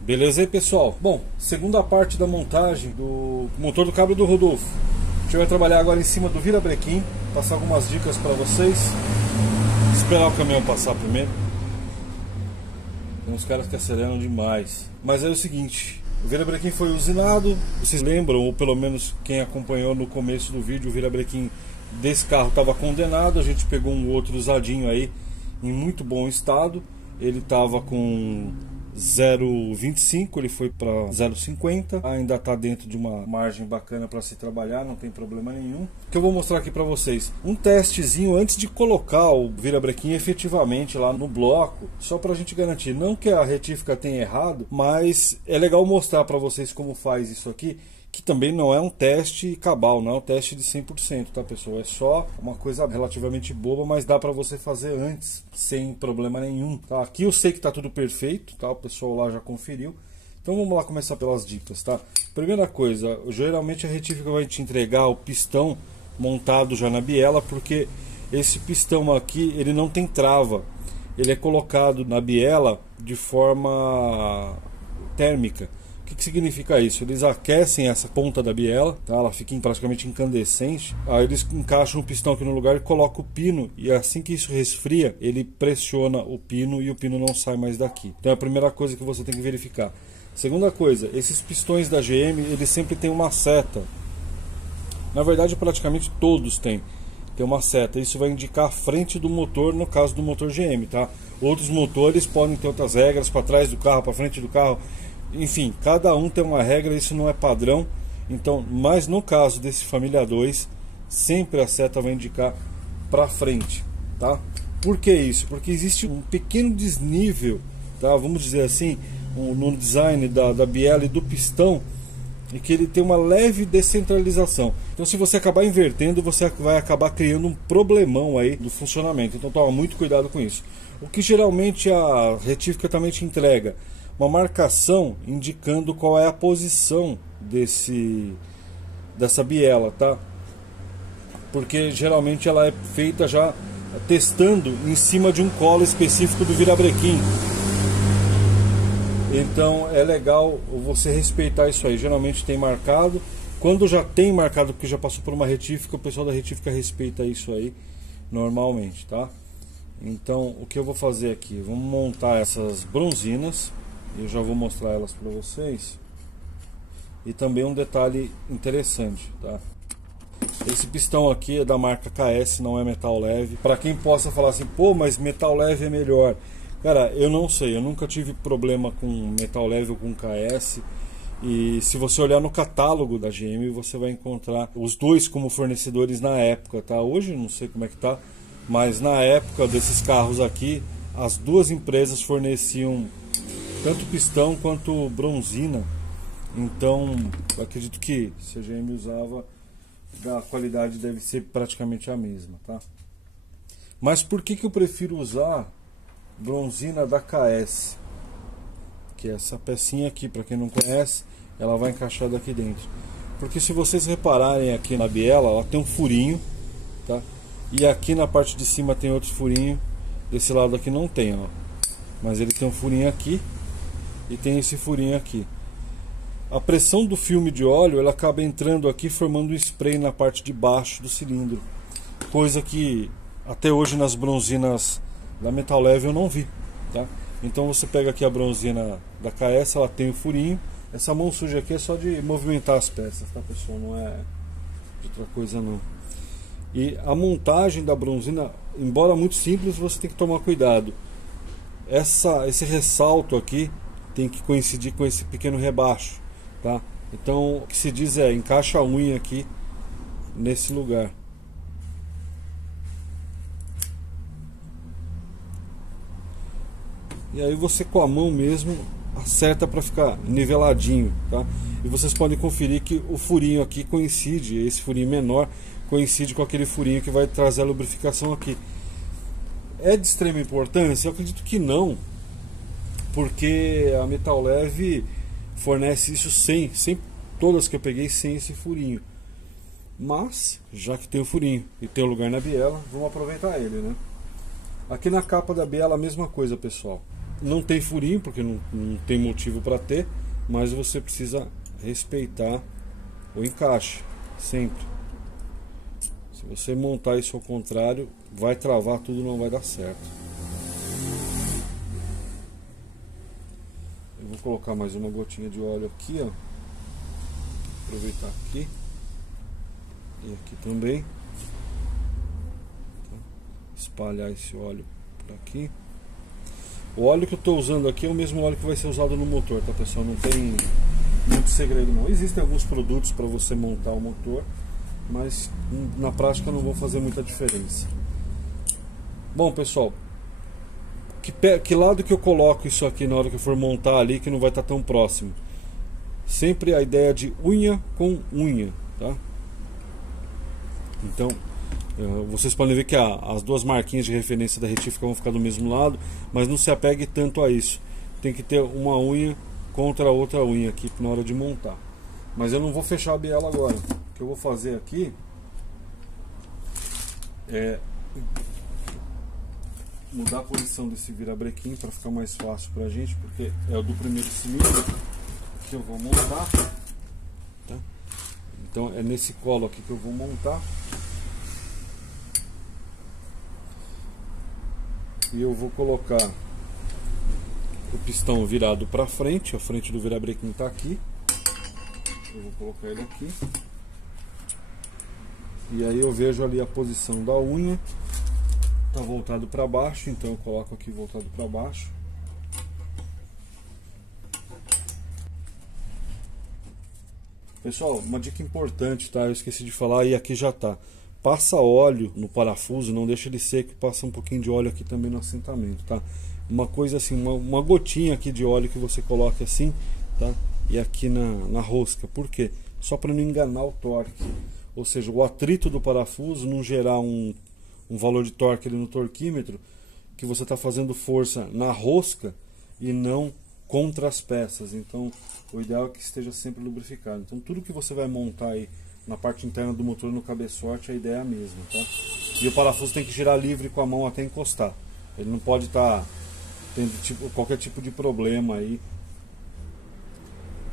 Beleza aí, pessoal? Bom, segunda parte da montagem do motor do cabo do Rodolfo. A gente vai trabalhar agora em cima do virabrequim, passar algumas dicas para vocês. Esperar o caminhão passar primeiro. Tem uns caras que aceleram demais. Mas é o seguinte, o virabrequim foi usinado. Vocês lembram, ou pelo menos quem acompanhou no começo do vídeo, o virabrequim desse carro estava condenado. A gente pegou um outro usadinho aí, em muito bom estado. Ele estava com 0,25, ele foi para 0,50, ainda está dentro de uma margem bacana para se trabalhar, não tem problema nenhum. O que eu vou mostrar aqui para vocês, um testezinho antes de colocar o virabrequim efetivamente lá no bloco, só para a gente garantir, não que a retífica tenha errado, mas é legal mostrar para vocês como faz isso aqui, que também não é um teste cabal, não é um teste de 100%, tá, pessoal? É só uma coisa relativamente boba, mas dá para você fazer antes, sem problema nenhum, tá? Aqui eu sei que tá tudo perfeito, tá? O pessoal lá já conferiu. Então vamos lá começar pelas dicas, tá? Primeira coisa, geralmente a retífica vai te entregar o pistão montado já na biela, porque esse pistão aqui, ele não tem trava. Ele é colocado na biela de forma térmica. O que significa isso? Eles aquecem essa ponta da biela, tá? Ela fica praticamente incandescente. Aí eles encaixam o pistão aqui no lugar e colocam o pino. E assim que isso resfria, ele pressiona o pino e o pino não sai mais daqui. Então é a primeira coisa que você tem que verificar. Segunda coisa, esses pistões da GM, eles sempre têm uma seta. Na verdade, praticamente todos têm. Tem uma seta. Isso vai indicar a frente do motor, no caso do motor GM, tá? Outros motores podem ter outras regras, para trás do carro, para frente do carro. Enfim, cada um tem uma regra, isso não é padrão. Então, mas no caso desse Família 2, sempre a seta vai indicar para frente, tá? Por que isso? Porque existe um pequeno desnível, tá? Vamos dizer assim, no design da biela e do pistão, e que ele tem uma leve descentralização. Então, se você acabar invertendo, você vai acabar criando um problemão aí do funcionamento. Então, toma muito cuidado com isso. O que geralmente a retífica também te entrega? Uma marcação indicando qual é a posição dessa biela, tá? Porque geralmente ela é feita já testando em cima de um colo específico do virabrequim. Então é legal você respeitar isso aí. Geralmente tem marcado. Quando já tem marcado, porque já passou por uma retífica, o pessoal da retífica respeita isso aí normalmente, tá? Então o que eu vou fazer aqui? Vamos montar essas bronzinas. Eu já vou mostrar elas para vocês. E também um detalhe interessante, tá? Esse pistão aqui é da marca KS, não é metal leve. Para quem possa falar assim, pô, mas metal leve é melhor. Cara, eu não sei, eu nunca tive problema com metal leve ou com KS. E se você olhar no catálogo da GM, você vai encontrar os dois como fornecedores na época, tá? Hoje não sei como é que tá, mas na época desses carros aqui, as duas empresas forneciam tanto pistão quanto bronzina. Então eu acredito que se a GM usava, a qualidade deve ser praticamente a mesma, tá? Mas por que eu prefiro usar bronzina da KS? Que é essa pecinha aqui, para quem não conhece, ela vai encaixar aqui dentro. Porque se vocês repararem aqui na biela, ela tem um furinho, tá? E aqui na parte de cima tem outro furinho. Desse lado aqui não tem, ó. Mas ele tem um furinho aqui e tem esse furinho aqui. A pressão do filme de óleo, ela acaba entrando aqui, formando um spray na parte de baixo do cilindro, coisa que até hoje nas bronzinas da Metal Leve eu não vi, tá? Então você pega aqui a bronzina da KS, ela tem o furinho. Essa mão suja aqui é só de movimentar as peças, tá, pessoal? Não é de outra coisa não. E a montagem da bronzina, embora muito simples, você tem que tomar cuidado. Esse ressalto aqui tem que coincidir com esse pequeno rebaixo, tá? Então o que se diz é, encaixa a unha aqui nesse lugar. E aí você com a mão mesmo acerta para ficar niveladinho, tá? E vocês podem conferir que o furinho aqui coincide, esse furinho menor coincide com aquele furinho que vai trazer a lubrificação aqui. É de extrema importância? Eu acredito que não, porque a Metal Leve fornece isso sem todas que eu peguei sem esse furinho. Mas, já que tem o furinho e tem o lugar na biela, vamos aproveitar ele, né? Aqui na capa da biela a mesma coisa, pessoal. Não tem furinho, porque não tem motivo para ter, mas você precisa respeitar o encaixe, sempre. Se você montar isso ao contrário, vai travar tudo, não vai dar certo. Eu vou colocar mais uma gotinha de óleo aqui, ó. Aproveitar aqui e aqui também. Espalhar esse óleo por aqui. O óleo que eu estou usando aqui é o mesmo óleo que vai ser usado no motor, tá, pessoal? Não tem muito segredo não. Existem alguns produtos para você montar o motor, mas na prática não vão fazer muita diferença. Bom, pessoal, que lado que eu coloco isso aqui na hora que eu for montar ali, que não vai estar tão próximo? Sempre a ideia de unha com unha, tá? Então vocês podem ver que as duas marquinhas de referência da retífica vão ficar do mesmo lado, mas não se apegue tanto a isso. Tem que ter uma unha contra a outra unha aqui na hora de montar. Mas eu não vou fechar a biela agora. O que eu vou fazer aqui é mudar a posição desse virabrequim para ficar mais fácil pra gente, porque é o do primeiro cilindro que eu vou montar, tá? Então é nesse colo aqui que eu vou montar. E eu vou colocar o pistão virado para frente, a frente do virabrequim está aqui. Eu vou colocar ele aqui. E aí eu vejo ali a posição da unha. Está voltado para baixo, então eu coloco aqui voltado para baixo. Pessoal, uma dica importante, tá? Eu esqueci de falar e aqui já está. Passa óleo no parafuso, não deixa ele seco, passa um pouquinho de óleo aqui também no assentamento, tá? Uma coisa assim, uma gotinha aqui de óleo que você coloca assim, tá? E aqui na rosca. Por quê? Só para não enganar o torque. Ou seja, o atrito do parafuso não gerar um valor de torque ali no torquímetro, que você está fazendo força na rosca e não contra as peças. Então o ideal é que esteja sempre lubrificado. Então tudo que você vai montar aí na parte interna do motor, no cabeçote, a ideia é a mesma, tá? E o parafuso tem que girar livre com a mão até encostar. Ele não pode estar tendo qualquer tipo de problema aí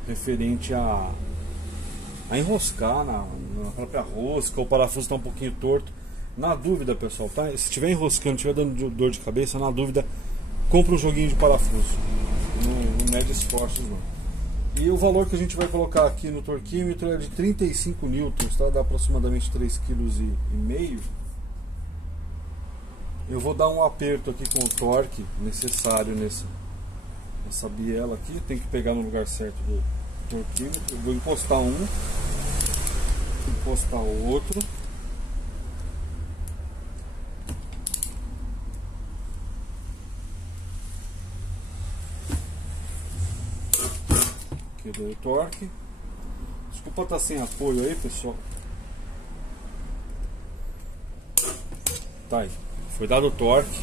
referente a enroscar na própria rosca, o parafuso está um pouquinho torto. Na dúvida, pessoal, tá? Se estiver enroscando, estiver dando dor de cabeça, na dúvida, compra um joguinho de parafuso. Não mede esforços, não. E o valor que a gente vai colocar aqui no torquímetro é de 35 newtons, tá? Dá aproximadamente 3,5 kg. Eu vou dar um aperto aqui com o torque necessário nessa biela aqui. Tem que pegar no lugar certo do torquímetro. Eu vou encostar um, encostar o outro. Aqui deu o torque. Desculpa estar sem apoio aí, pessoal. Tá aí. Foi dado o torque.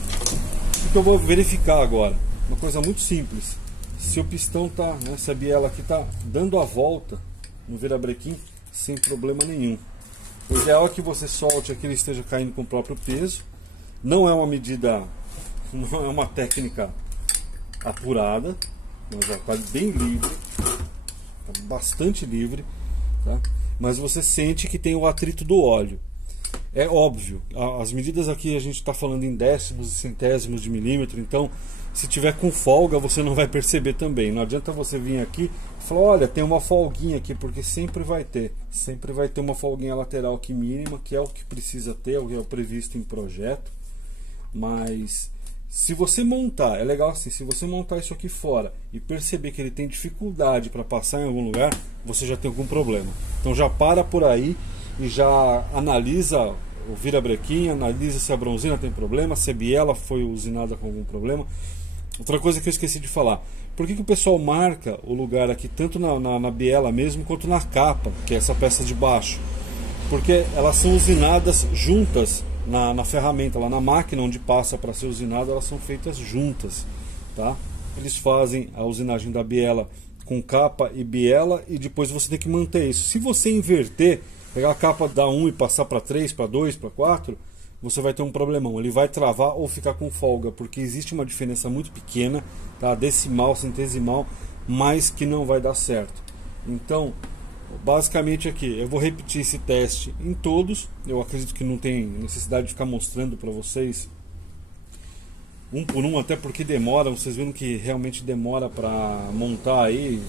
O que eu vou verificar agora? Uma coisa muito simples. Se o pistão tá, né, se a biela aqui tá dando a volta no virabrequim sem problema nenhum. O ideal é que você solte aqui, ele esteja caindo com o próprio peso. Não é uma medida, não é uma técnica apurada, mas já está bem livre, tá bastante livre, tá? Mas você sente que tem o atrito do óleo. É óbvio, as medidas aqui a gente está falando em décimos e centésimos de milímetro, então se tiver com folga você não vai perceber também. Não adianta você vir aqui e falar, olha, tem uma folguinha aqui, porque sempre vai ter uma folguinha lateral aqui mínima, que é o que precisa ter, é o previsto em projeto. Mas se você montar, é legal assim, se você montar isso aqui fora e perceber que ele tem dificuldade para passar em algum lugar, você já tem algum problema. Então já para por aí e já analisa o virabrequim, analisa se a bronzina tem problema, se a biela foi usinada com algum problema. Outra coisa que eu esqueci de falar, por que o pessoal marca o lugar aqui tanto na biela mesmo quanto na capa, que é essa peça de baixo? Porque elas são usinadas juntas na ferramenta, lá na máquina onde passa para ser usinado, elas são feitas juntas, tá? Eles fazem a usinagem da biela com capa e biela e depois você tem que manter isso. Se você inverter, Pegar a capa da 1 e passar para 3, para 2, para 4, você vai ter um problemão. Ele vai travar ou ficar com folga, porque existe uma diferença muito pequena, tá? Decimal, centesimal, mas que não vai dar certo. Então, basicamente aqui, eu vou repetir esse teste em todos. Eu acredito que não tem necessidade de ficar mostrando para vocês um por um, até porque demora. Vocês viram que realmente demora para montar aí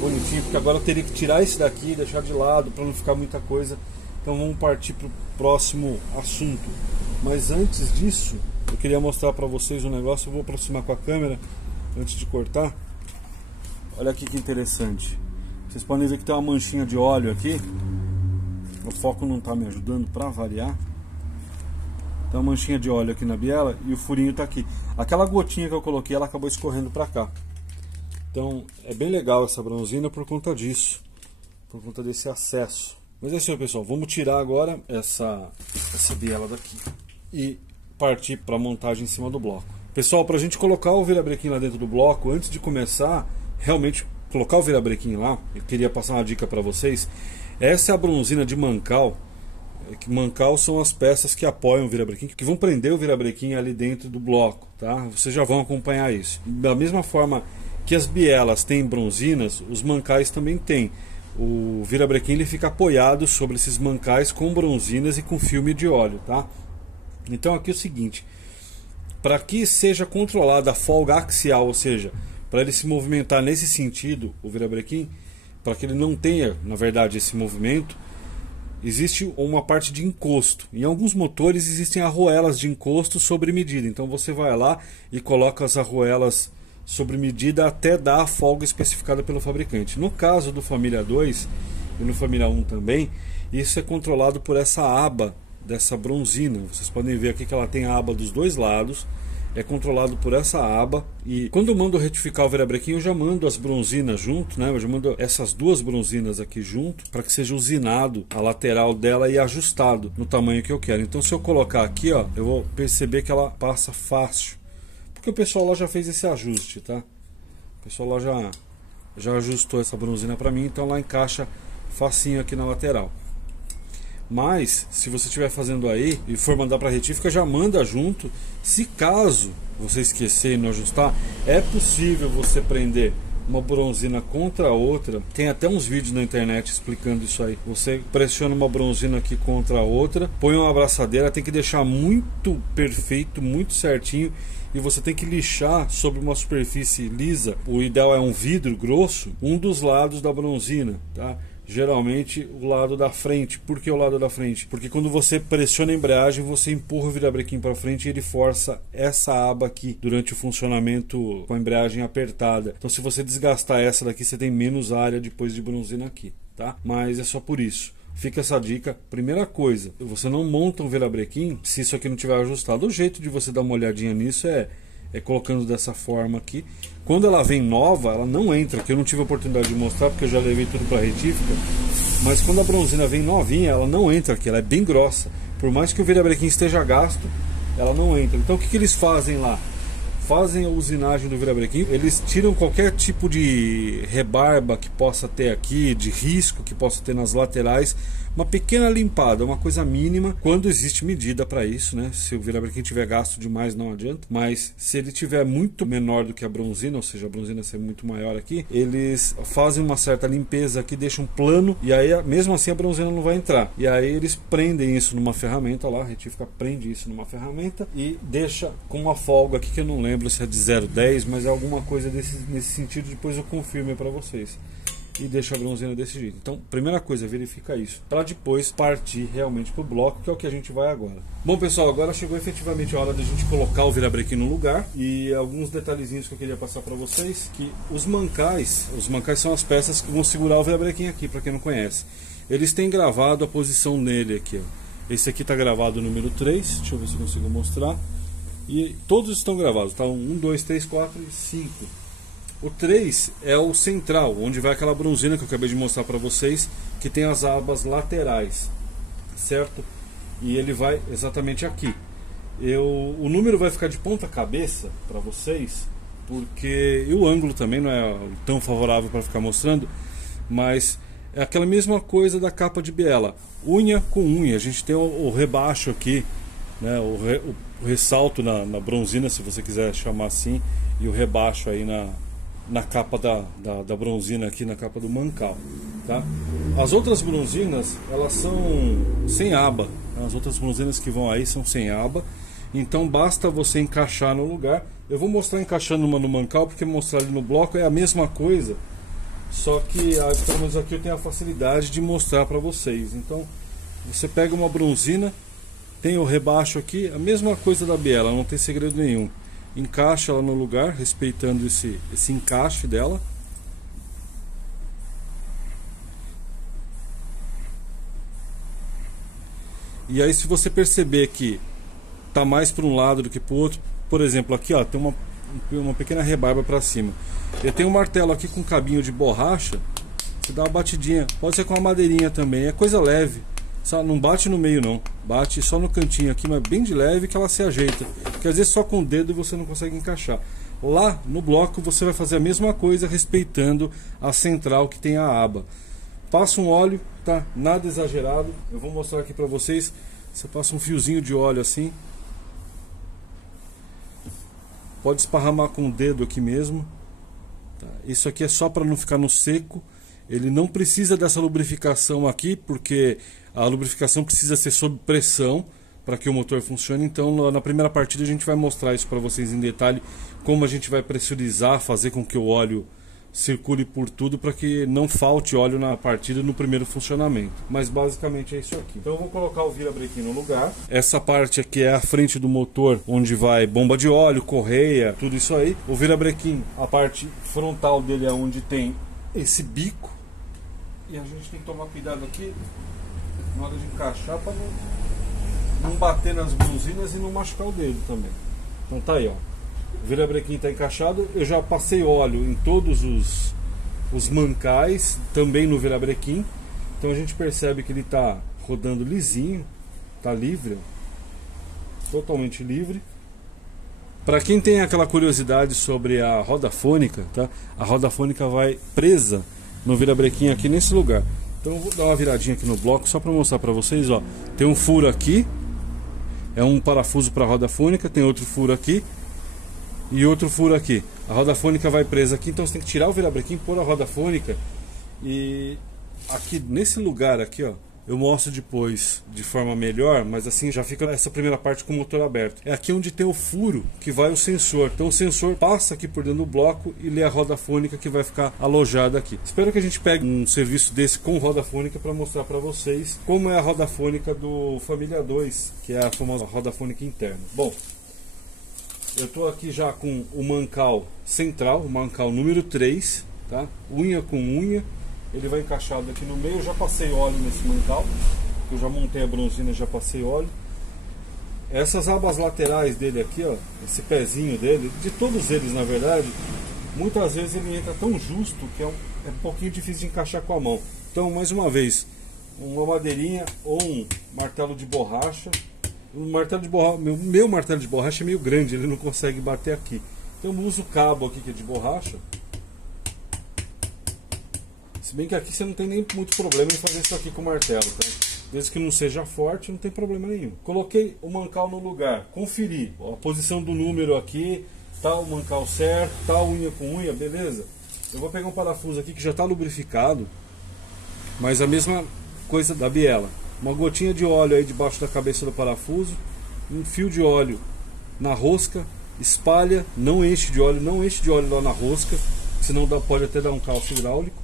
bonitinho, porque agora eu teria que tirar esse daqui e deixar de lado para não ficar muita coisa. Então vamos partir para o próximo assunto. Mas antes disso, eu queria mostrar para vocês um negócio. Eu vou aproximar com a câmera antes de cortar. Olha aqui que interessante. Vocês podem ver que tem uma manchinha de óleo aqui. O foco não está me ajudando para variar. Tem uma manchinha de óleo aqui na biela e o furinho está aqui. Aquela gotinha que eu coloquei, ela acabou escorrendo para cá. Então é bem legal essa bronzina por conta disso, por conta desse acesso. Mas é assim, pessoal, vamos tirar agora essa biela daqui e partir para a montagem em cima do bloco. Pessoal, para a gente colocar o virabrequim lá dentro do bloco, antes de começar realmente colocar o virabrequim lá, eu queria passar uma dica para vocês. Essa é a bronzina de mancal. Mancal são as peças que apoiam o virabrequim, que vão prender o virabrequim ali dentro do bloco, tá? Vocês já vão acompanhar isso. Da mesma forma que as bielas têm bronzinas, os mancais também têm. O virabrequim ele fica apoiado sobre esses mancais com bronzinas e com filme de óleo, tá? Então aqui é o seguinte, para que seja controlada a folga axial, ou seja, para ele se movimentar nesse sentido, o virabrequim, para que ele não tenha, na verdade, esse movimento, existe uma parte de encosto. Em alguns motores existem arruelas de encosto sobre medida. Então você vai lá e coloca as arruelas sobre medida até dar a folga especificada pelo fabricante. No caso do Família 2 e no Família 1 também, isso é controlado por essa aba dessa bronzina. Vocês podem ver aqui que ela tem a aba dos dois lados. É controlado por essa aba. E quando eu mando retificar o virabrequim, eu já mando as bronzinas junto, né? Eu já mando essas duas bronzinas aqui junto, para que seja usinado a lateral dela e ajustado no tamanho que eu quero. Então se eu colocar aqui, ó, eu vou perceber que ela passa fácil, porque o pessoal lá já fez esse ajuste, tá? O pessoal lá já ajustou essa bronzina para mim, então lá encaixa facinho aqui na lateral. Mas se você estiver fazendo aí e for mandar para retífica, já manda junto. Se caso você esquecer e não ajustar, é possível você prender uma bronzina contra a outra. Tem até uns vídeos na internet explicando isso aí. Você pressiona uma bronzina aqui contra a outra, põe uma abraçadeira, tem que deixar muito perfeito, muito certinho, e você tem que lixar sobre uma superfície lisa. O ideal é um vidro grosso, um dos lados da bronzina, tá? Geralmente o lado da frente. Por que o lado da frente? Porque quando você pressiona a embreagem, você empurra o virabrequim para frente e ele força essa aba aqui durante o funcionamento com a embreagem apertada. Então se você desgastar essa daqui, você tem menos área depois de bronzina aqui, tá? Mas é só por isso. Fica essa dica. Primeira coisa, você não monta um virabrequim se isso aqui não tiver ajustado. O jeito de você dar uma olhadinha nisso é colocando dessa forma aqui. Quando ela vem nova, ela não entra, que eu não tive a oportunidade de mostrar porque eu já levei tudo para retífica. Mas quando a bronzina vem novinha, ela não entra aqui, ela é bem grossa. Por mais que o virabrequim esteja gasto, ela não entra. Então o que eles fazem lá? Fazem a usinagem do virabrequim, eles tiram qualquer tipo de rebarba que possa ter aqui, de risco que possa ter nas laterais, uma pequena limpada, uma coisa mínima, quando existe medida para isso, né? Se o virabrequim tiver gasto demais não adianta, mas se ele tiver muito menor do que a bronzina, ou seja, a bronzina ser muito maior aqui, eles fazem uma certa limpeza aqui, deixam plano, e aí mesmo assim a bronzina não vai entrar. E aí eles prendem isso numa ferramenta lá, a retífica prende isso numa ferramenta e deixa com uma folga aqui que eu não lembro se é de 0,10, mas é alguma coisa nesse sentido, depois eu confirmo para vocês. E deixa a bronzina desse jeito. Então, primeira coisa, verifica isso, para depois partir realmente para o bloco, que é o que a gente vai agora. Bom, pessoal, agora chegou efetivamente a hora da gente colocar o virabrequim no lugar. E alguns detalhezinhos que eu queria passar para vocês, que os mancais são as peças que vão segurar o virabrequim aqui, para quem não conhece. Eles têm gravado a posição nele aqui, ó. Esse aqui está gravado o número 3, deixa eu ver se eu consigo mostrar. E todos estão gravados, tá? 1, 2, 3, 4 e 5. O 3 é o central, onde vai aquela bronzina que eu acabei de mostrar para vocês, que tem as abas laterais, certo? E ele vai exatamente aqui. O número vai ficar de ponta cabeça para vocês, porque e o ângulo também não é tão favorável para ficar mostrando, mas é aquela mesma coisa da capa de biela, unha com unha. A gente tem o rebaixo aqui, né, o ressalto na bronzina, se você quiser chamar assim, e o rebaixo aí na capa da bronzina aqui, na capa do mancal, tá? As outras bronzinas, elas são sem aba. As outras bronzinas que vão aí são sem aba, então basta você encaixar no lugar. Eu vou mostrar encaixando uma no mancal, porque mostrar ali no bloco é a mesma coisa, só que pelo menos aqui eu tenho a facilidade de mostrar para vocês. Então você pega uma bronzina, tem o rebaixo aqui, a mesma coisa da biela, não tem segredo nenhum. Encaixa ela no lugar, respeitando esse encaixe dela. E aí, se você perceber que tá mais para um lado do que para o outro, por exemplo, aqui ó, tem uma pequena rebarba para cima. Eu tenho um martelo aqui com cabinho de borracha, você dá uma batidinha, pode ser com uma madeirinha também, é coisa leve. Só não bate no meio não, bate só no cantinho aqui, mas bem de leve, que ela se ajeita, porque às vezes só com o dedo você não consegue encaixar. Lá no bloco você vai fazer a mesma coisa, respeitando a central que tem a aba. Passa um óleo, tá? Nada exagerado. Eu vou mostrar aqui pra vocês. Você passa um fiozinho de óleo assim, pode esparramar com o dedo aqui mesmo, tá? Isso aqui é só para não ficar no seco. Ele não precisa dessa lubrificação aqui, porque a lubrificação precisa ser sob pressão para que o motor funcione. Então na primeira partida a gente vai mostrar isso para vocês em detalhe, como a gente vai pressurizar, fazer com que o óleo circule por tudo, para que não falte óleo na partida no primeiro funcionamento. Mas basicamente é isso aqui. Então eu vou colocar o virabrequim no lugar. Essa parte aqui é a frente do motor, onde vai bomba de óleo, correia, tudo isso aí. O virabrequim, a parte frontal dele é onde tem esse bico. E a gente tem que tomar cuidado aqui na hora de encaixar, para não bater nas bronzinas e não machucar o dedo também. Então tá aí, ó. O virabrequim está encaixado. Eu já passei óleo em todos os mancais, também no virabrequim. Então a gente percebe que ele está rodando lisinho, está livre, ó, totalmente livre. Para quem tem aquela curiosidade sobre a roda fônica, tá? A roda fônica vai presa no virabrequim aqui nesse lugar. Então eu vou dar uma viradinha aqui no bloco só para mostrar para vocês, ó. Tem um furo aqui, é um parafuso para a roda fônica, tem outro furo aqui e outro furo aqui. A roda fônica vai presa aqui, então você tem que tirar o virabrequim, pôr a roda fônica. E aqui nesse lugar aqui, ó, eu mostro depois de forma melhor, mas assim já fica essa primeira parte com o motor aberto. É aqui onde tem o furo que vai o sensor. Então o sensor passa aqui por dentro do bloco e lê a roda fônica que vai ficar alojada aqui. Espero que a gente pegue um serviço desse com roda fônica para mostrar para vocês como é a roda fônica do Família 2, que é a famosa roda fônica interna. Bom, eu estou aqui já com o mancal central, o mancal número 3, tá? Unha com unha. Ele vai encaixado aqui no meio. Eu já passei óleo nesse mancal, eu já montei a bronzina, já passei óleo. Essas abas laterais dele aqui, ó, esse pezinho dele, de todos eles na verdade, muitas vezes ele entra tão justo que é um pouquinho difícil de encaixar com a mão. Então, mais uma vez, uma madeirinha ou um martelo de borracha. O martelo de borracha, meu martelo de borracha é meio grande, ele não consegue bater aqui. Então eu uso o cabo aqui que é de borracha. Se bem que aqui você não tem nem muito problema em fazer isso aqui com o martelo, tá? Desde que não seja forte, não tem problema nenhum. Coloquei o mancal no lugar, conferi a posição do número aqui, tá o mancal certo, tá unha com unha, beleza? Eu vou pegar um parafuso aqui que já está lubrificado, mas a mesma coisa da biela. Uma gotinha de óleo aí debaixo da cabeça do parafuso, um fio de óleo na rosca, espalha, não enche de óleo lá na rosca, senão pode até dar um calço hidráulico.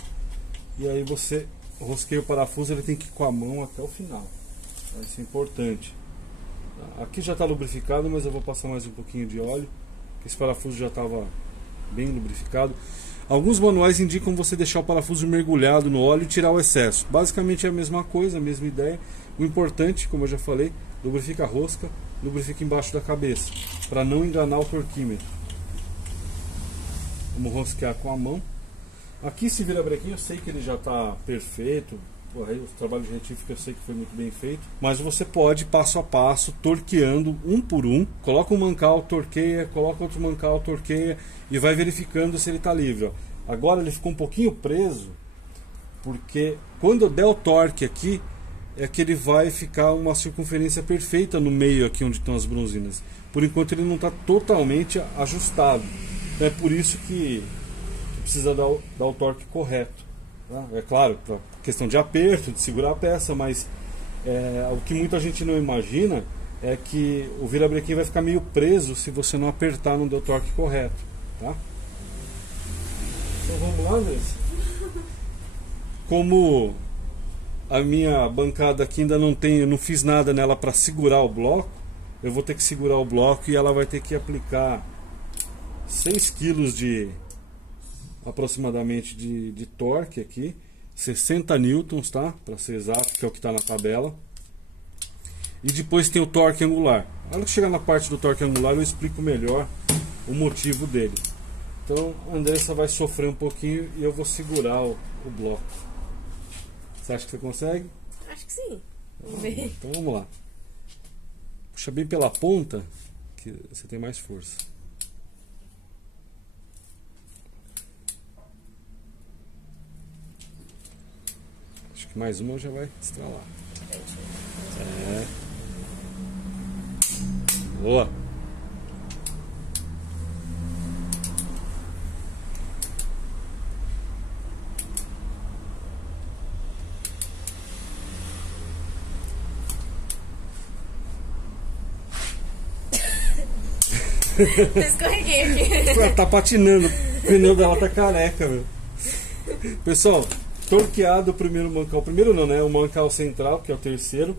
E aí você rosqueia o parafuso, ele tem que ir com a mão até o final. Isso é importante. Aqui já está lubrificado, mas eu vou passar mais um pouquinho de óleo. Esse parafuso já estava bem lubrificado. Alguns manuais indicam você deixar o parafuso mergulhado no óleo e tirar o excesso. Basicamente é a mesma coisa, a mesma ideia. O importante, como eu já falei, lubrifica a rosca, lubrifica embaixo da cabeça, para não enganar o torquímetro. Vamos rosquear com a mão. Aqui esse virabrequim eu sei que ele já está perfeito, o trabalho de retífica eu sei que foi muito bem feito, mas você pode passo a passo, torqueando um por um, coloca um mancal, torqueia, coloca outro mancal, torqueia e vai verificando se ele está livre. Ó. Agora ele ficou um pouquinho preso, porque quando eu der o torque aqui, é que ele vai ficar uma circunferência perfeita no meio aqui onde estão as bronzinas. Por enquanto ele não está totalmente ajustado. Então é por isso que precisa dar o torque correto. Tá? É claro, para questão de aperto, de segurar a peça, mas o que muita gente não imagina é que o virabrequim vai ficar meio preso se você não apertar, não der o torque correto. Tá? Então vamos lá, Andressa? Como a minha bancada aqui ainda não tem, eu não fiz nada nela para segurar o bloco, eu vou ter que segurar o bloco e ela vai ter que aplicar 6 kg aproximadamente de torque aqui, 60 newtons, tá? Para ser exato, que é o que está na tabela. E depois tem o torque angular. Na hora que chegar na parte do torque angular eu explico melhor o motivo dele. Então a Andressa vai sofrer um pouquinho e eu vou segurar o bloco. Você acha que você consegue? Acho que sim. Vamos ver. Então vamos lá. Puxa bem pela ponta que você tem mais força. Acho que mais uma já vai estralar. Boa. Eu escorreguei aqui. Tá patinando. O pneu dela tá careca, meu. Pessoal, torqueado o primeiro mancal. O primeiro não, né? O mancal central, que é o terceiro.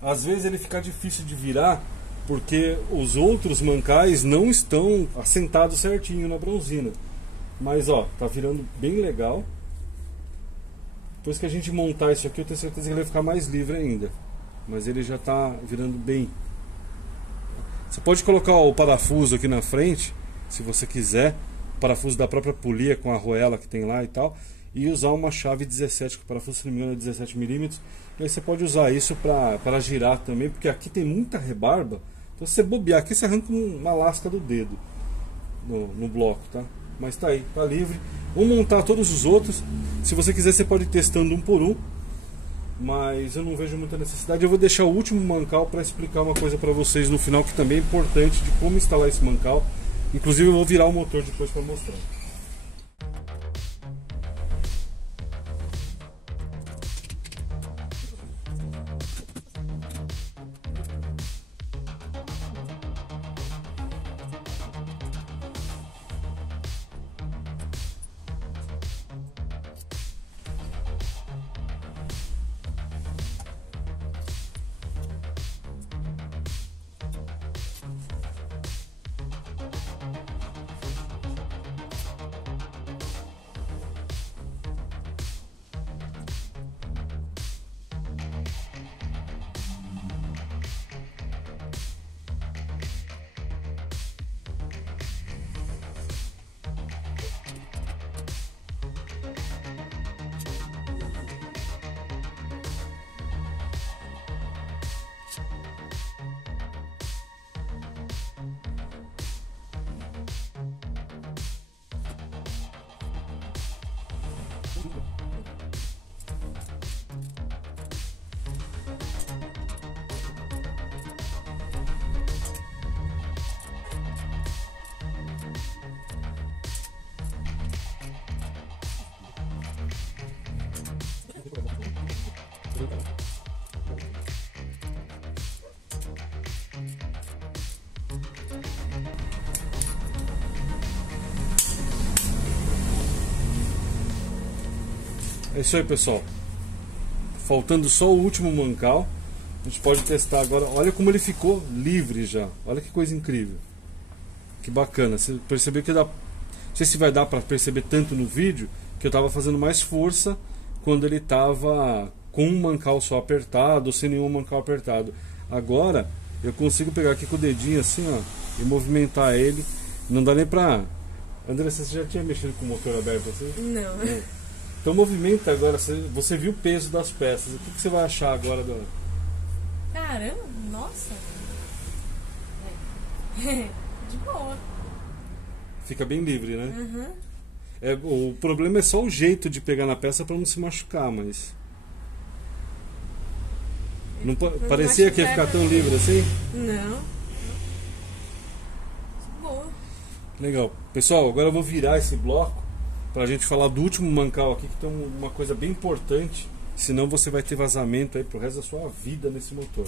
Às vezes ele fica difícil de virar porque os outros mancais não estão assentados certinho na bronzina. Mas ó, tá virando bem legal. Depois que a gente montar isso aqui, eu tenho certeza que ele vai ficar mais livre ainda. Mas ele já tá virando bem. Você pode colocar o parafuso aqui na frente, se você quiser, o parafuso da própria polia com a arruela que tem lá e tal, e usar uma chave 17, que o parafuso, se não me engano, é 17 mm. E aí você pode usar isso para girar também, porque aqui tem muita rebarba. Então se você bobear aqui, você arranca uma lasca do dedo no bloco, tá? Mas tá aí, tá livre. Vamos montar todos os outros. Se você quiser, você pode ir testando um por um. Mas eu não vejo muita necessidade. Eu vou deixar o último mancal para explicar uma coisa para vocês no final, que também é importante, de como instalar esse mancal. Inclusive eu vou virar o motor depois para mostrar. É isso aí, pessoal. Faltando só o último mancal. A gente pode testar agora. Olha como ele ficou livre já. Olha que coisa incrível. Que bacana. Você percebeu que dá... Não sei se vai dar para perceber tanto no vídeo, que eu estava fazendo mais força quando ele estava com um mancal só apertado, ou sem nenhum mancal apertado. Agora eu consigo pegar aqui com o dedinho assim, ó, e movimentar ele. Não dá nem pra... André, você já tinha mexido com o motor aberto assim? Não. Não. Então movimenta agora, você viu o peso das peças. O que você vai achar agora, Dona? Caramba, nossa. De boa. Fica bem livre, né? Uhum. O problema é só o jeito de pegar na peça para não se machucar, mas... Não parecia que ia ficar tão livre assim? Não. Boa. Legal. Pessoal, agora eu vou virar esse bloco pra gente falar do último mancal aqui, que tem uma coisa bem importante, senão você vai ter vazamento aí pro resto da sua vida nesse motor.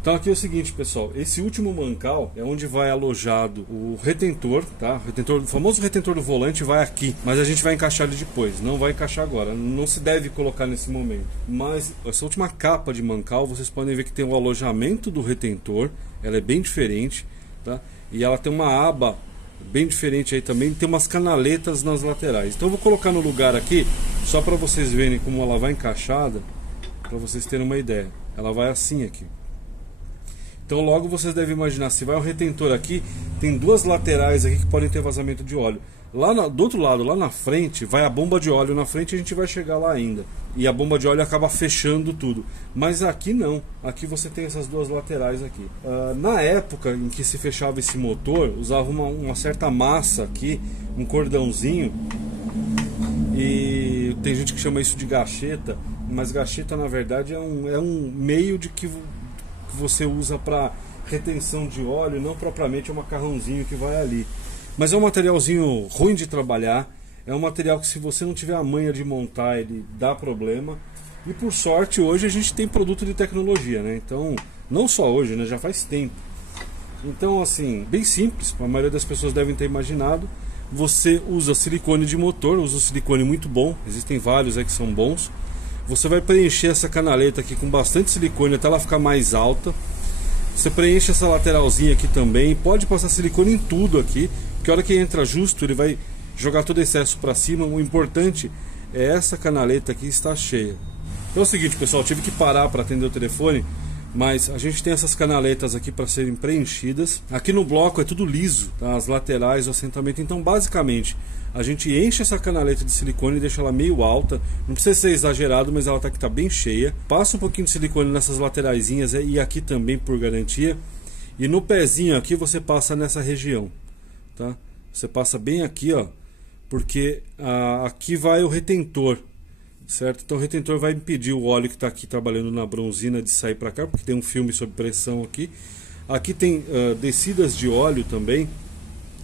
Então aqui é o seguinte, pessoal, esse último mancal é onde vai alojado o retentor, tá? O famoso retentor do volante vai aqui, mas a gente vai encaixar ele depois, não vai encaixar agora, não se deve colocar nesse momento. Mas essa última capa de mancal, vocês podem ver que tem o alojamento do retentor, ela é bem diferente, tá? E ela tem uma aba bem diferente aí também, tem umas canaletas nas laterais. Então eu vou colocar no lugar aqui, só para vocês verem como ela vai encaixada, para vocês terem uma ideia. Ela vai assim aqui. Então logo vocês devem imaginar, se vai um retentor aqui, tem duas laterais aqui que podem ter vazamento de óleo. Do outro lado, lá na frente, vai a bomba de óleo na frente, a gente vai chegar lá ainda. E a bomba de óleo acaba fechando tudo. Mas aqui não, aqui você tem essas duas laterais aqui. Na época em que se fechava esse motor, usava uma certa massa aqui, um cordãozinho. E tem gente que chama isso de gacheta, mas gacheta na verdade é um meio de que você usa para retenção de óleo, não propriamente é um macarrãozinho que vai ali. Mas é um materialzinho ruim de trabalhar, é um material que se você não tiver a manha de montar ele dá problema. E por sorte hoje a gente tem produto de tecnologia, né? Então, não só hoje, né? Já faz tempo. Então assim, bem simples, a maioria das pessoas devem ter imaginado. Você usa silicone de motor, usa um silicone muito bom, existem vários aí que são bons. Você vai preencher essa canaleta aqui com bastante silicone até ela ficar mais alta. Você preenche essa lateralzinha aqui também. Pode passar silicone em tudo aqui, porque a hora que entra justo ele vai jogar todo o excesso para cima. O importante é essa canaleta aqui estar cheia. Então é o seguinte, pessoal, eu tive que parar para atender o telefone, mas a gente tem essas canaletas aqui para serem preenchidas. Aqui no bloco é tudo liso, tá? As laterais, o assentamento. Então basicamente a gente enche essa canaleta de silicone e deixa ela meio alta. Não precisa ser exagerado, mas ela tá bem cheia. Passa um pouquinho de silicone nessas lateraisinhas e aqui também por garantia. E no pezinho aqui você passa nessa região, tá? Você passa bem aqui, ó, porque aqui vai o retentor, certo? Então o retentor vai impedir o óleo que está aqui trabalhando na bronzina de sair para cá, porque tem um filme sob pressão aqui. Aqui tem descidas de óleo também,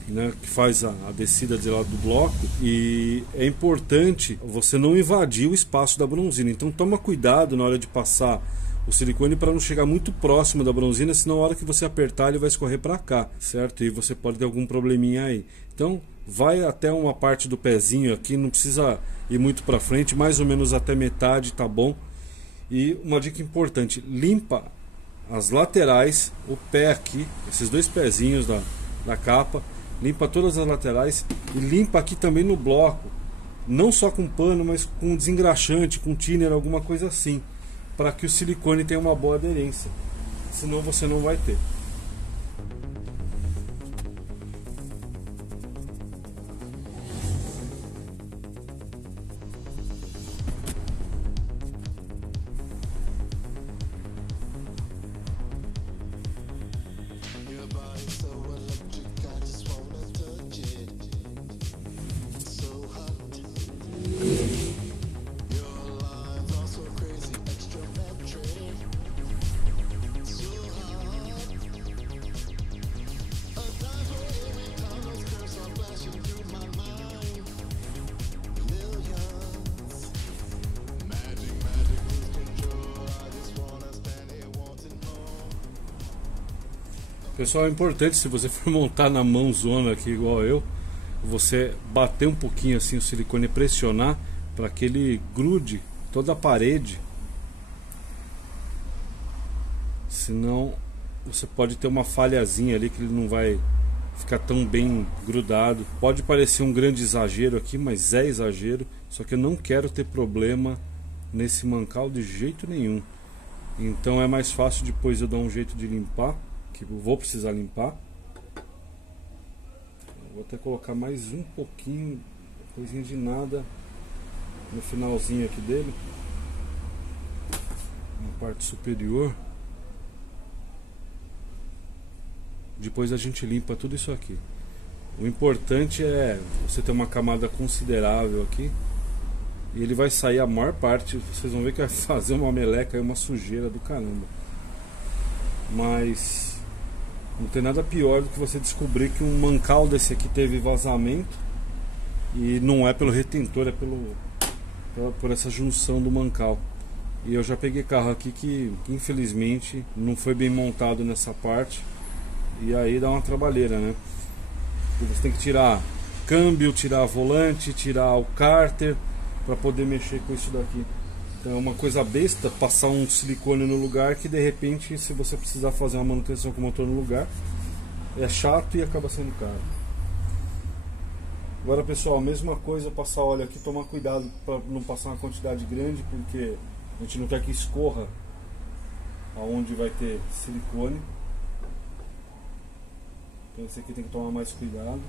né, que faz a descida de lado do bloco, e é importante você não invadir o espaço da bronzina. Então toma cuidado na hora de passar o silicone para não chegar muito próximo da bronzina, senão a hora que você apertar ele vai escorrer para cá, certo? E você pode ter algum probleminha aí. Então vai até uma parte do pezinho aqui, não precisa ir muito para frente, mais ou menos até metade tá bom. E uma dica importante, limpa as laterais, o pé aqui, esses dois pezinhos da capa, limpa todas as laterais e limpa aqui também no bloco, não só com pano, mas com desengraxante, com thinner, alguma coisa assim, para que o silicone tenha uma boa aderência, senão você não vai ter. Pessoal, é importante, se você for montar na mãozona aqui igual eu, você bater um pouquinho assim o silicone e pressionar para que ele grude toda a parede, senão você pode ter uma falhazinha ali que ele não vai ficar tão bem grudado. Pode parecer um grande exagero aqui, mas é exagero, só que eu não quero ter problema nesse mancal de jeito nenhum. Então é mais fácil depois eu dar um jeito de limpar, que eu vou precisar limpar. Vou até colocar mais um pouquinho, coisinha de nada, no finalzinho aqui dele, na parte superior. Depois a gente limpa tudo isso aqui. O importante é você ter uma camada considerável aqui. E ele vai sair a maior parte. Vocês vão ver que vai fazer uma meleca e uma sujeira do caramba. Mas não tem nada pior do que você descobrir que um mancal desse aqui teve vazamento. E não é pelo retentor, é por essa junção do mancal. E eu já peguei carro aqui que infelizmente não foi bem montado nessa parte. E aí dá uma trabalheira, né? Você tem que tirar câmbio, tirar volante, tirar o cárter para poder mexer com isso daqui. Então é uma coisa besta passar um silicone no lugar que de repente, se você precisar fazer uma manutenção com o motor no lugar, é chato e acaba sendo caro. Agora, pessoal, mesma coisa, passar óleo aqui, tomar cuidado para não passar uma quantidade grande, porque a gente não quer que escorra aonde vai ter silicone. Então esse aqui tem que tomar mais cuidado.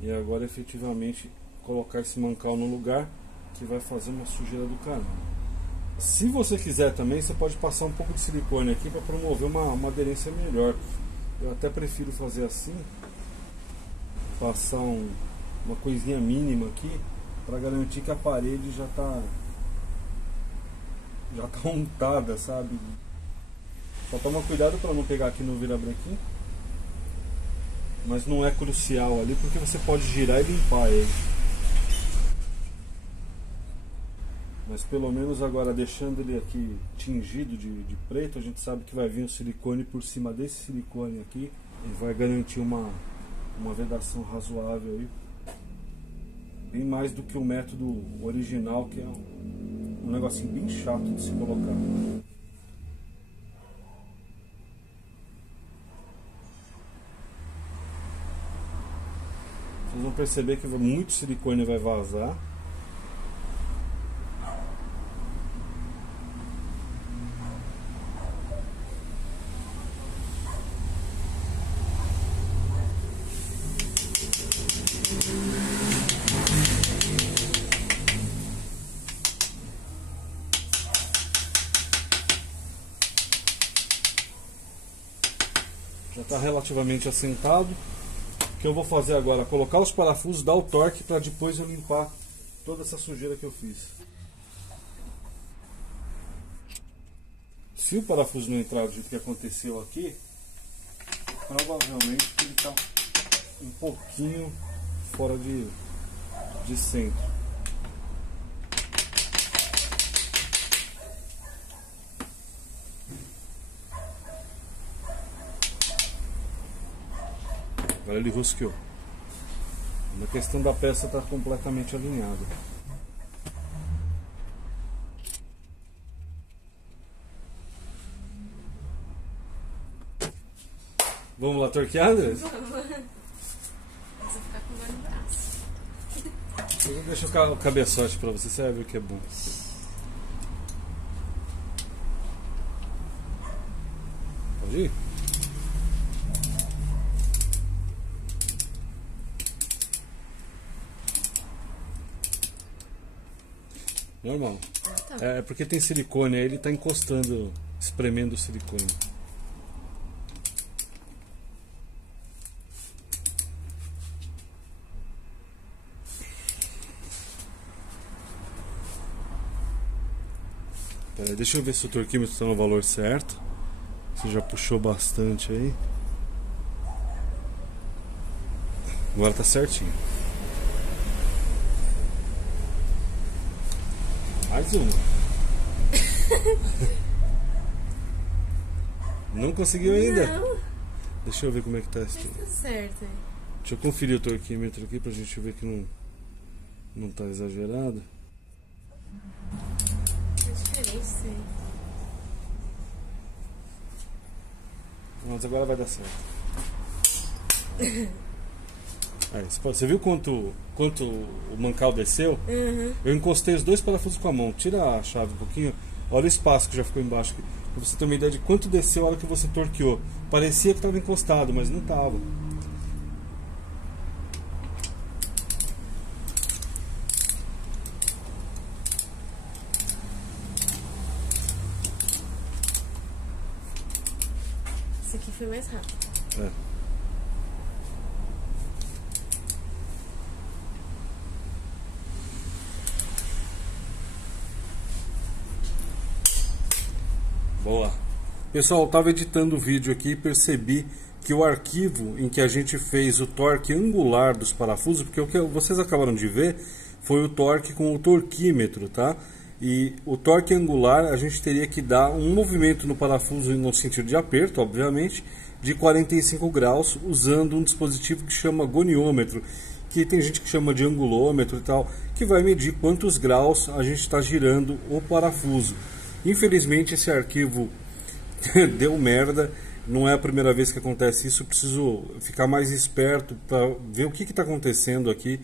E agora efetivamente colocar esse mancal no lugar, que vai fazer uma sujeira do caramba. Se você quiser também, você pode passar um pouco de silicone aqui para promover uma aderência melhor. Eu até prefiro fazer assim, passar uma coisinha mínima aqui, para garantir que a parede já tá untada, sabe? Só toma cuidado para não pegar aqui no virabrequim, mas não é crucial ali, porque você pode girar e limpar ele. Mas pelo menos agora, deixando ele aqui tingido de preto, a gente sabe que vai vir um silicone por cima desse silicone aqui e vai garantir uma vedação razoável aí. Bem mais do que o método original, que é um negocinho bem chato de se colocar. Vocês vão perceber que muito silicone vai vazar. Já está relativamente assentado. O que eu vou fazer agora é colocar os parafusos, dar o torque para depois eu limpar toda essa sujeira que eu fiz. Se o parafuso não entrar do jeito que aconteceu aqui, provavelmente ele está um pouquinho fora de centro. Agora ele rosqueou. A questão da peça está completamente alinhada. Vamos lá torquear, André? Vamos. Mas eu ficar com dor no braço. Eu vou deixar o cabeçote para você, você vai ver o que é bom. Pode ir? Normal. Ah, tá. É porque tem silicone, aí ele está encostando, espremendo o silicone. Peraí, deixa eu ver se o torquímetro está no valor certo. Você já puxou bastante aí. Agora está certinho. Mais uma. Não conseguiu ainda? Não, Deixa eu ver como é que tá esse. mas tá certo. Deixa eu conferir o torquímetro aqui pra gente ver que não tá exagerado. É diferente, sim. Mas agora vai dar certo. Aí, você viu quanto o mancal desceu? Uhum. Eu encostei os dois parafusos com a mão. Tira a chave um pouquinho. Olha o espaço que já ficou embaixo. Pra você ter uma ideia de quanto desceu a hora que você torqueou. Parecia que estava encostado, mas não estava. Esse aqui foi mais rápido. É. Pessoal, eu estava editando o vídeo aqui e percebi que o arquivo em que a gente fez o torque angular dos parafusos, porque o que vocês acabaram de ver foi o torque com o torquímetro, tá? E o torque angular a gente teria que dar um movimento no parafuso no sentido de aperto, obviamente, de 45 graus, usando um dispositivo que chama goniômetro, que tem gente que chama de angulômetro e tal, que vai medir quantos graus a gente está girando o parafuso. Infelizmente esse arquivo deu merda, não é a primeira vez que acontece isso, eu preciso ficar mais esperto para ver o que está acontecendo aqui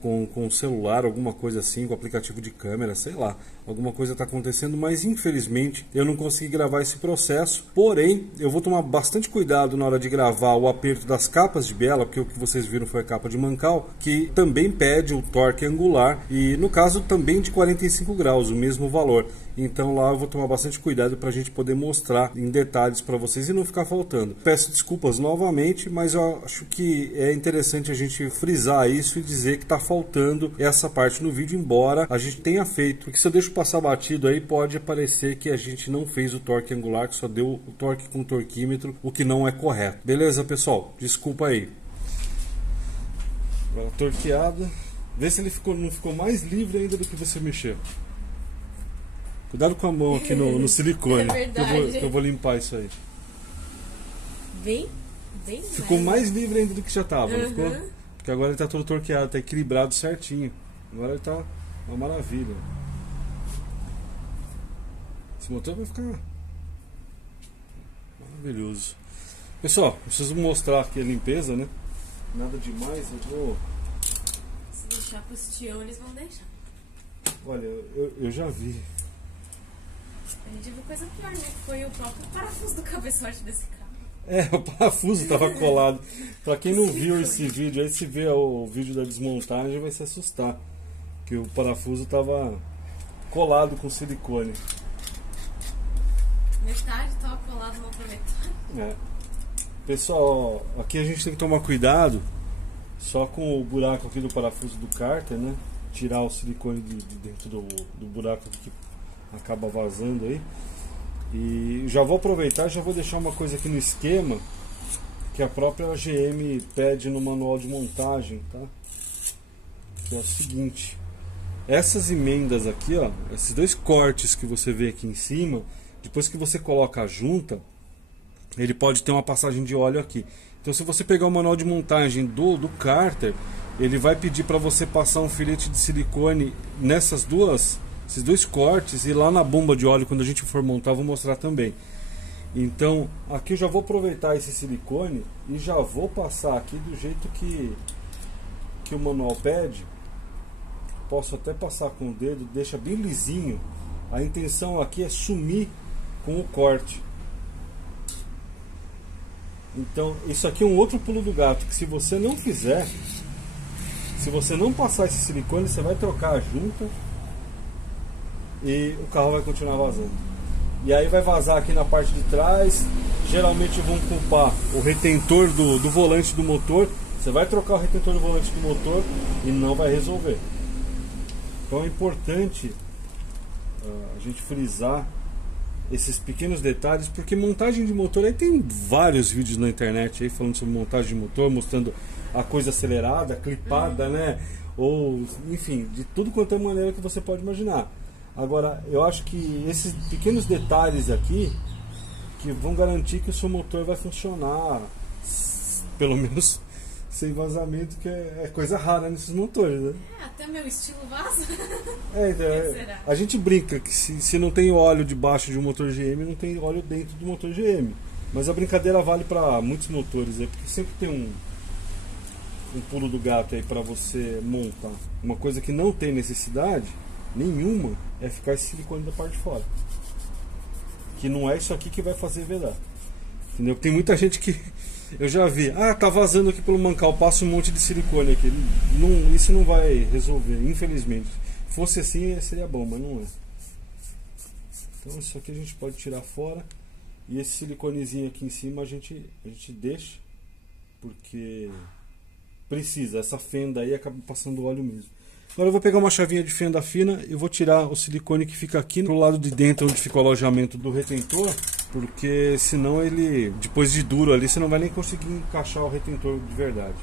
com o celular, alguma coisa assim, com o aplicativo de câmera, sei lá, alguma coisa está acontecendo, mas infelizmente eu não consegui gravar esse processo. Porém, eu vou tomar bastante cuidado na hora de gravar o aperto das capas de biela, porque o que vocês viram foi a capa de mancal, que também pede o torque angular e no caso também de 45 graus, o mesmo valor. Então lá eu vou tomar bastante cuidado para a gente poder mostrar em detalhes para vocês e não ficar faltando. Peço desculpas novamente, mas eu acho que é interessante a gente frisar isso e dizer que está faltando essa parte no vídeo, embora a gente tenha feito. Porque se eu deixo passar batido aí, pode parecer que a gente não fez o torque angular, que só deu o torque com torquímetro, o que não é correto. Beleza, pessoal? Desculpa aí. Agora torqueada. Vê se ele não ficou mais livre ainda do que você mexeu. Cuidado com a mão aqui no silicone. É verdade. Que eu vou limpar isso aí. Bem Ficou mais livre ainda do que já estava. Uhum. Ficou? Porque agora ele está todo torqueado, está equilibrado certinho. Agora ele está uma maravilha. Esse motor vai ficar maravilhoso. Pessoal, preciso mostrar aqui a limpeza, né? Nada demais, eu vou... Se deixar pro tião, eles vão deixar. Olha, eu já vi. A gente viu coisa pior, né? Que foi o próprio parafuso do cabeçote desse carro. É, o parafuso estava colado. Pra quem não viu esse vídeo, aí se vê o vídeo da desmontagem vai se assustar. Que o parafuso estava colado com silicone. Metade tava colado na outra metade. É. Pessoal, ó, aqui a gente tem que tomar cuidado só com o buraco aqui do parafuso do cárter, né? Tirar o silicone de dentro do buraco aqui que acaba vazando aí. E já vou aproveitar, já vou deixar uma coisa aqui no esquema que a própria GM pede no manual de montagem, tá? Que é o seguinte: essas emendas aqui, ó, esses dois cortes que você vê aqui em cima, depois que você coloca a junta, ele pode ter uma passagem de óleo aqui. Então, se você pegar o manual de montagem do cárter, ele vai pedir para você passar um filete de silicone nessas esses dois cortes, e lá na bomba de óleo, quando a gente for montar, eu vou mostrar também. Então, aqui eu já vou aproveitar esse silicone e já vou passar aqui do jeito que o manual pede. Posso até passar com o dedo, deixa bem lisinho. A intenção aqui é sumir com o corte. Então, isso aqui é um outro pulo do gato, que se você não fizer, se você não passar esse silicone, você vai trocar a junta e o carro vai continuar vazando. E aí vai vazar aqui na parte de trás. Geralmente vão culpar o retentor do volante do motor. Você vai trocar o retentor do volante do motor e não vai resolver. Então é importante a gente frisar esses pequenos detalhes, porque montagem de motor, aí tem vários vídeos na internet aí falando sobre montagem de motor, mostrando a coisa acelerada, clipada, né? Ou, enfim, de tudo quanto é maneira que você pode imaginar. Agora, eu acho que esses pequenos detalhes aqui que vão garantir que o seu motor vai funcionar, pelo menos sem vazamento, que é coisa rara nesses motores, né? Até meu estilo vaza. Então, a gente brinca que se não tem óleo debaixo de um motor GM, não tem óleo dentro do motor GM. Mas a brincadeira vale para muitos motores aí, porque sempre tem um pulo do gato aí para você montar. Uma coisa que não tem necessidade nenhuma é ficar esse silicone da parte de fora. Que não é isso aqui que vai fazer vedar. Entendeu? Tem muita gente que eu já vi, tá vazando aqui pelo mancal, passa um monte de silicone aqui. Não, isso não vai resolver, infelizmente. Se fosse assim, seria bom, mas não é. Então isso aqui a gente pode tirar fora. E esse siliconezinho aqui em cima a gente deixa, porque precisa, essa fenda aí acaba passando óleo mesmo. Agora eu vou pegar uma chavinha de fenda fina e vou tirar o silicone que fica aqui pro lado de dentro, onde fica o alojamento do retentor. porque senão ele, depois de duro ali, você não vai nem conseguir encaixar o retentor de verdade.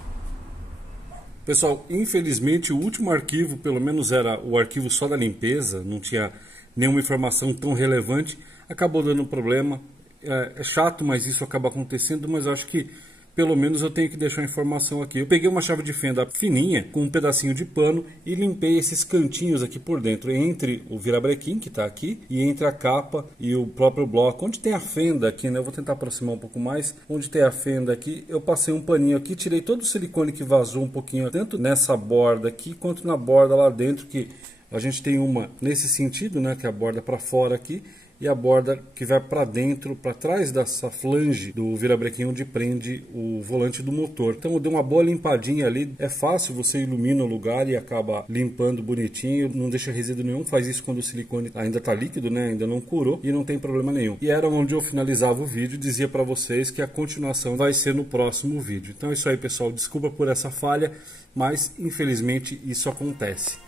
Pessoal, infelizmente o último arquivo, pelo menos era o arquivo só da limpeza, não tinha nenhuma informação tão relevante, acabou dando problema. É chato, mas isso acaba acontecendo, mas eu acho que pelo menos eu tenho que deixar a informação aqui. Eu peguei uma chave de fenda fininha com um pedacinho de pano e limpei esses cantinhos aqui por dentro, entre o virabrequim que está aqui e entre a capa e o próprio bloco. Onde tem a fenda aqui, né? Eu vou tentar aproximar um pouco mais. Onde tem a fenda aqui, eu passei um paninho aqui, tirei todo o silicone que vazou um pouquinho, tanto nessa borda aqui quanto na borda lá dentro, que a gente tem uma nesse sentido, né? Que é a borda para fora aqui. E a borda que vai para dentro, para trás dessa flange do virabrequim onde prende o volante do motor. Então eu dei uma boa limpadinha ali, é fácil, você ilumina o lugar e acaba limpando bonitinho, não deixa resíduo nenhum, faz isso quando o silicone ainda está líquido, né? Ainda não curou e não tem problema nenhum. E era onde eu finalizava o vídeo, dizia para vocês que a continuação vai ser no próximo vídeo. Então é isso aí, pessoal, desculpa por essa falha, mas infelizmente isso acontece.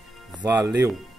Valeu!